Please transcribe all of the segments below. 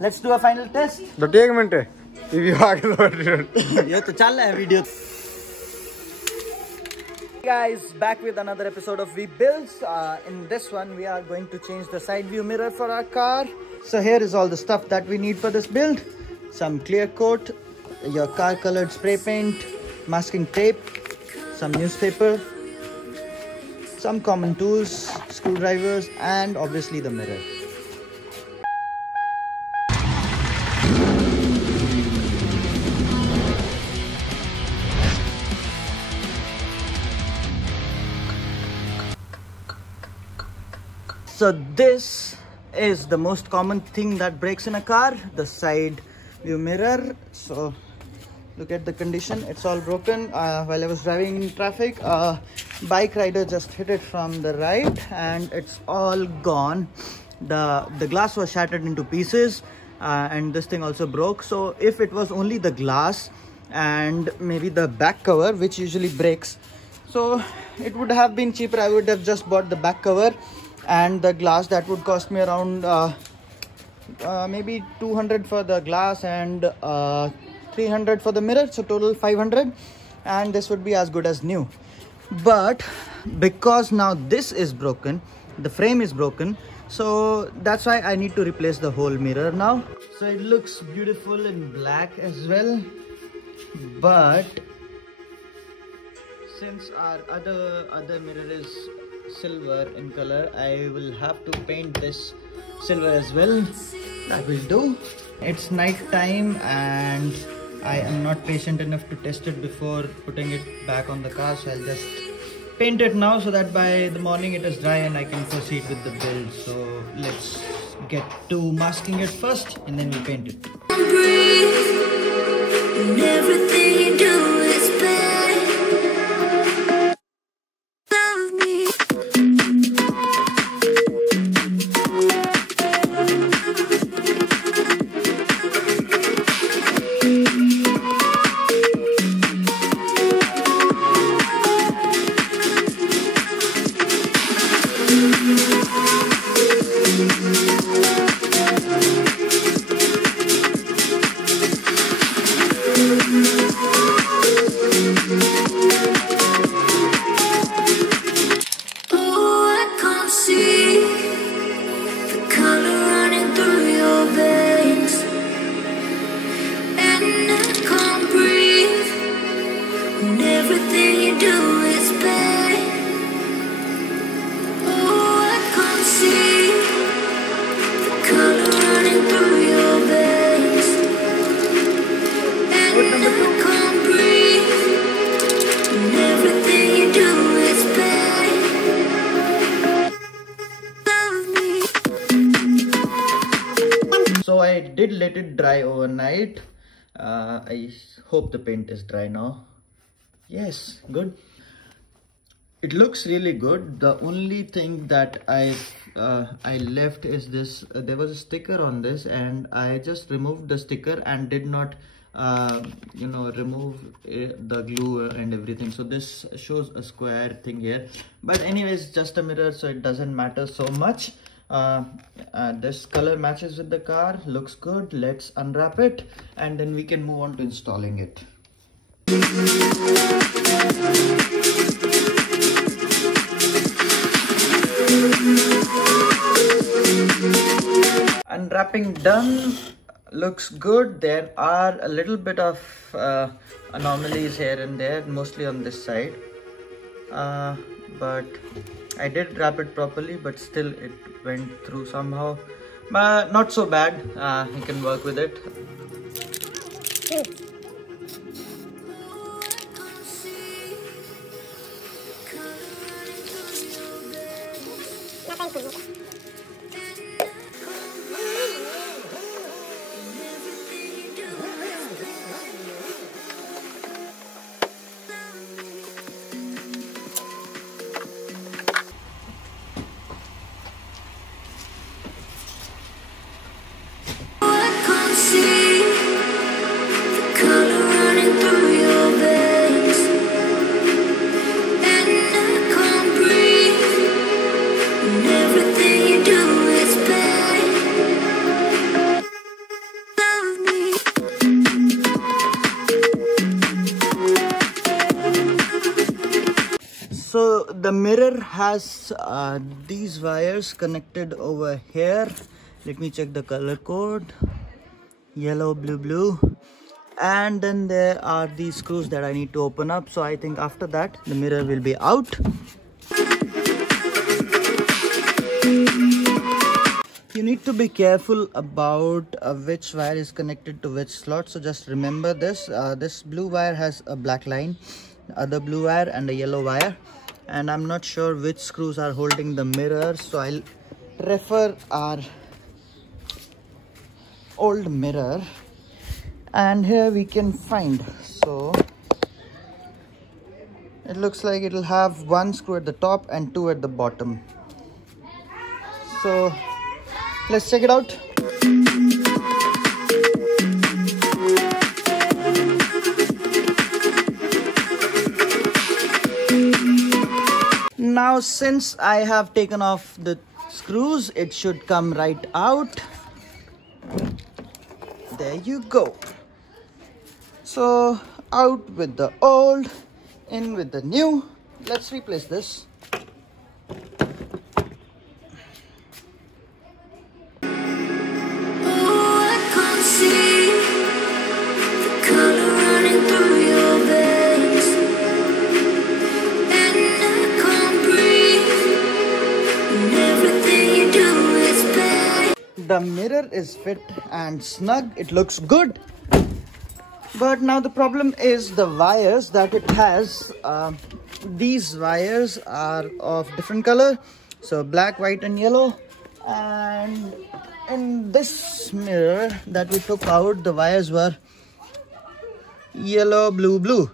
let's do a final test. But take a minute. If you are ये तो चल रहा है video. Guys, back with another episode of We Builds. In this one, we are going to change the side view mirror for our car. So here is all the stuff that we need for this build. Some clear coat, your car colored spray paint, masking tape, some newspaper, some common tools, screwdrivers, and obviously the mirror. So this is the most common thing that breaks in a car, the side view mirror. So look at the condition, it's all broken. While I was driving in traffic, a bike rider just hit it from the right and it's all gone. The glass was shattered into pieces and this thing also broke. So if it was only the glass and maybe the back cover, which usually breaks, so it would have been cheaper. I would have just bought the back cover and the glass. That would cost me around maybe 200 for the glass and 300 for the mirror, so total 500, and this would be as good as new. But because now this is broken, the frame is broken, so that's why I need to replace the whole mirror now. So it looks beautiful in black as well, but since our other mirror is silver in color, I will have to paint this silver as well. That will do. It's night time and I am not patient enough to test it before putting it back on the car, so I'll just paint it now so that by the morning it is dry and I can proceed with the build. So let's get to masking it first and then we paint it. Breathe, and everything you do is bad. So I did let it dry overnight. I hope the paint is dry now. Yes, good. It looks really good. The only thing that I left is this. There was a sticker on this and I just removed the sticker and did not remove the glue and everything. So this shows a square thing here, but anyways, just a mirror, so it doesn't matter so much. This color matches with the car, looks good. Let's unwrap it and then we can move on to installing it. Unwrapping done. Looks good. There are a little bit of anomalies here and there, mostly on this side, but I did wrap it properly, but still it went through somehow, but not so bad. You can work with it. the mirror has these wires connected over here. Let me check the color code. Yellow, blue, blue. And then there are these screws that I need to open up. So I think after that the mirror will be out. You need to be careful about which wire is connected to which slot. So just remember this. This blue wire has a black line, the other blue wire and a yellow wire. And I'm not sure which screws are holding the mirror. So I'll refer our old mirror. And here we can find. So it looks like it'll have one screw at the top and two at the bottom. So let's check it out. Now since I have taken off the screws, it should come right out. There you go. So out with the old, in with the new. Let's replace this. The mirror is fit and snug. It looks good. But now the problem is the wires that it has. These wires are of different color. So black, white and yellow. And in this mirror that we took out, the wires were yellow, blue, blue.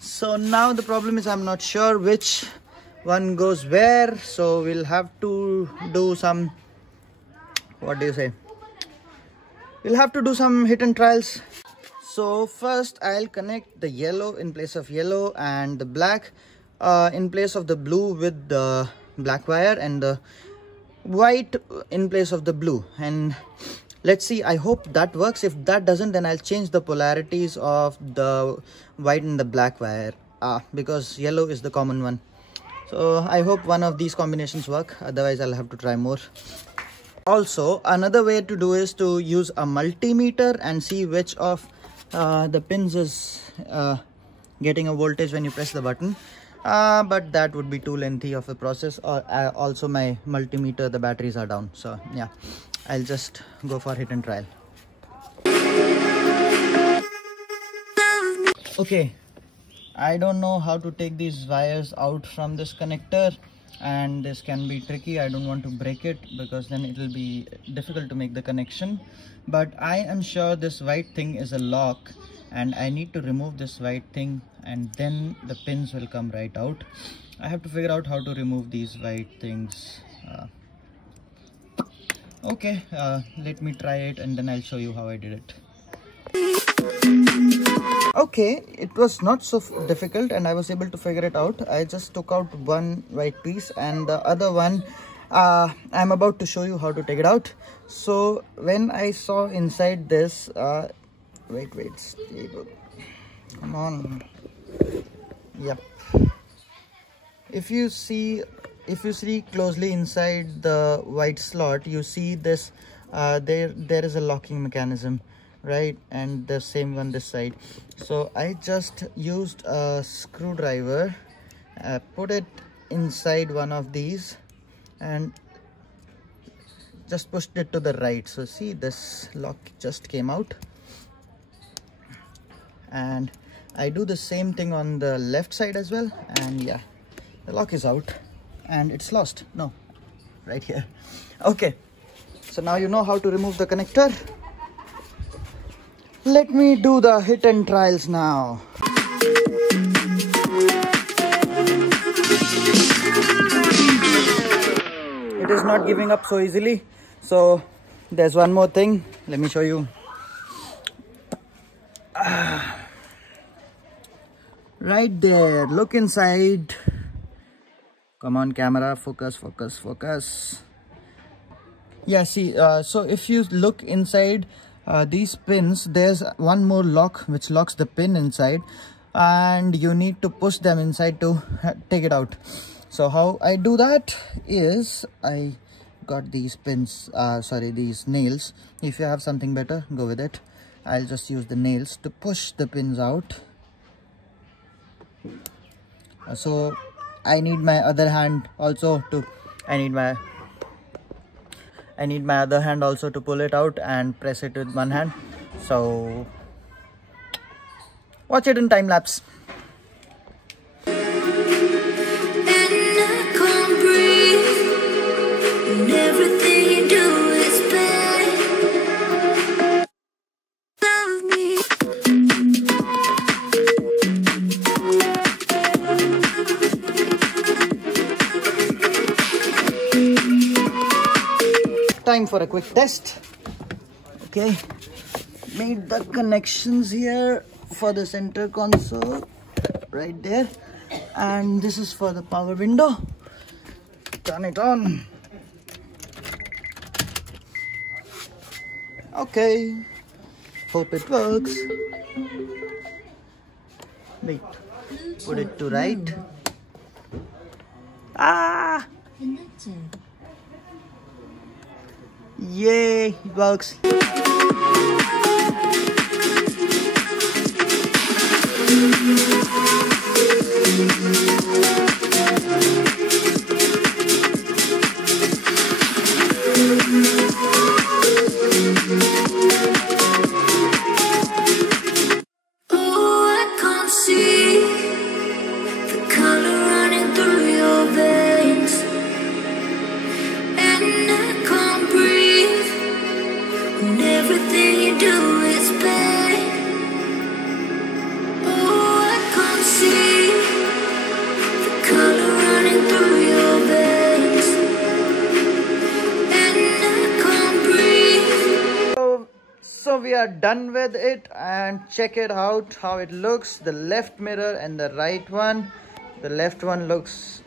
So now the problem is I'm not sure which one goes where. So we'll have to do some, what do you say? We'll have to do some hit and trials. So first I'll connect the yellow in place of yellow and the black in place of the blue with the black wire, and the white in place of the blue. And let's see, I hope that works. If that doesn't, then I'll change the polarities of the white and the black wire because yellow is the common one. So I hope one of these combinations work, otherwise I'll have to try more. Also, another way to do is to use a multimeter and see which of the pins is getting a voltage when you press the button. But that would be too lengthy of a process. Or also my multimeter, the batteries are down. So yeah, I'll just go for hit and trial. Okay, I don't know how to take these wires out from this connector. And this can be tricky. I don't want to break it because then it will be difficult to make the connection. But I am sure this white thing is a lock, and I need to remove this white thing and then the pins will come right out. I have to figure out how to remove these white things. Okay, let me try it and then I'll show you how I did it. Okay, it was not so difficult and I was able to figure it out. I just took out one white piece and the other one I'm about to show you how to take it out. So when I saw inside this, wait, stable. Come on. Yep. If you see closely inside the white slot, you see this there is a locking mechanism, right? And the same one this side. So I just used a screwdriver, put it inside one of these and just pushed it to the right. So see, this lock just came out. And I do the same thing on the left side as well, and yeah, the lock is out and it's lost. No, right here. Okay, so now you know how to remove the connector. Let me do the hit and trials now. It is not giving up so easily. So there's one more thing. Let me show you. Right there, look inside. Come on camera, focus. Yeah, see, so if you look inside these pins, there's one more lock which locks the pin inside. and you need to push them inside to take it out. So how I do that is I got these pins, these nails. If you have something better, go with it. I'll just use the nails to push the pins out. So I need my other hand also to other hand also to pull it out and press it with one hand. So watch it in time lapse. Time for a quick test. Okay, made the connections here for the center console right there, and this is for the power window. Turn it on. Okay, hope it works. Wait, put it to right. Ah, yay, it works. So we are done with it, and check it out how it looks. The left mirror and the right one. The left one looks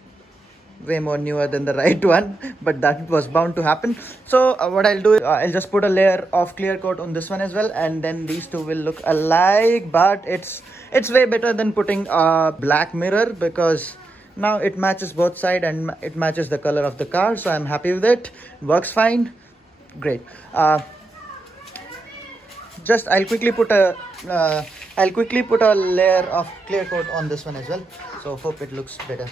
way more newer than the right one, but that was bound to happen. So what I'll do is I'll just put a layer of clear coat on this one as well, and then these two will look alike. But it's way better than putting a black mirror, because now it matches both sides and it matches the color of the car. So I'm happy with it. Works fine. Great. I'll quickly put a layer of clear coat on this one as well. So hope it looks better.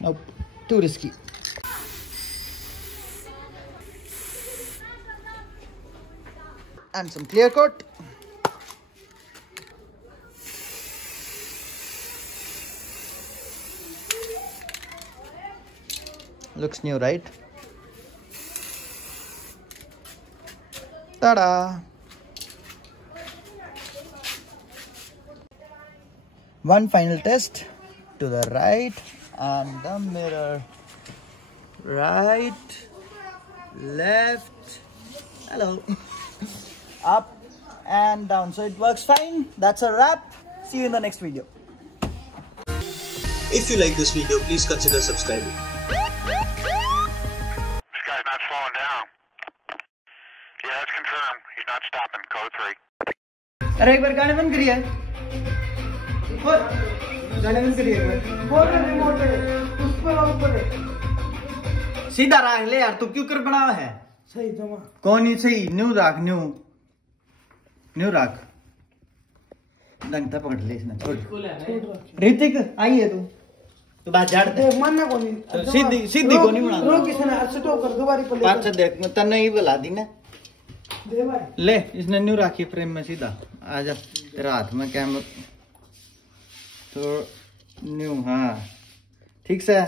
Nope, too risky. And some clear coat. Looks new, right? Ta-da! One final test to the right and the mirror. Right, left, hello. Up and down. So it works fine. That's a wrap. See you in the next video. If you like this video, please consider subscribing. This guy's not slowing down. Yeah, that's confirmed. He's not stopping. Code 3. अरे एक बार गाने बंद करिए. गाने बंद करिए एक बार. बोल रहे रिमोट पे. उस पर ऊपर है. सीधा रख ले यार. तू क्यों कर बनावा है? सही जमा. कौन ही सही? न्यू रख न्यू रख. दंगता पकड़ ले इसने. छोड़. ऋतिक आई है तू बात झाड़ दे. मानना कोनी. सीधी कोनी बना. रो किसने स्टॉप कर दोबारी पर ले. पांच से देख मैं तन्ने ही बुला दी ना. दे भाई. ले इसने न्यू रखी फ्रेम में सीधा. आजा तेरा हाथ में कैमरा तो न्यू. हाँ ठीक से.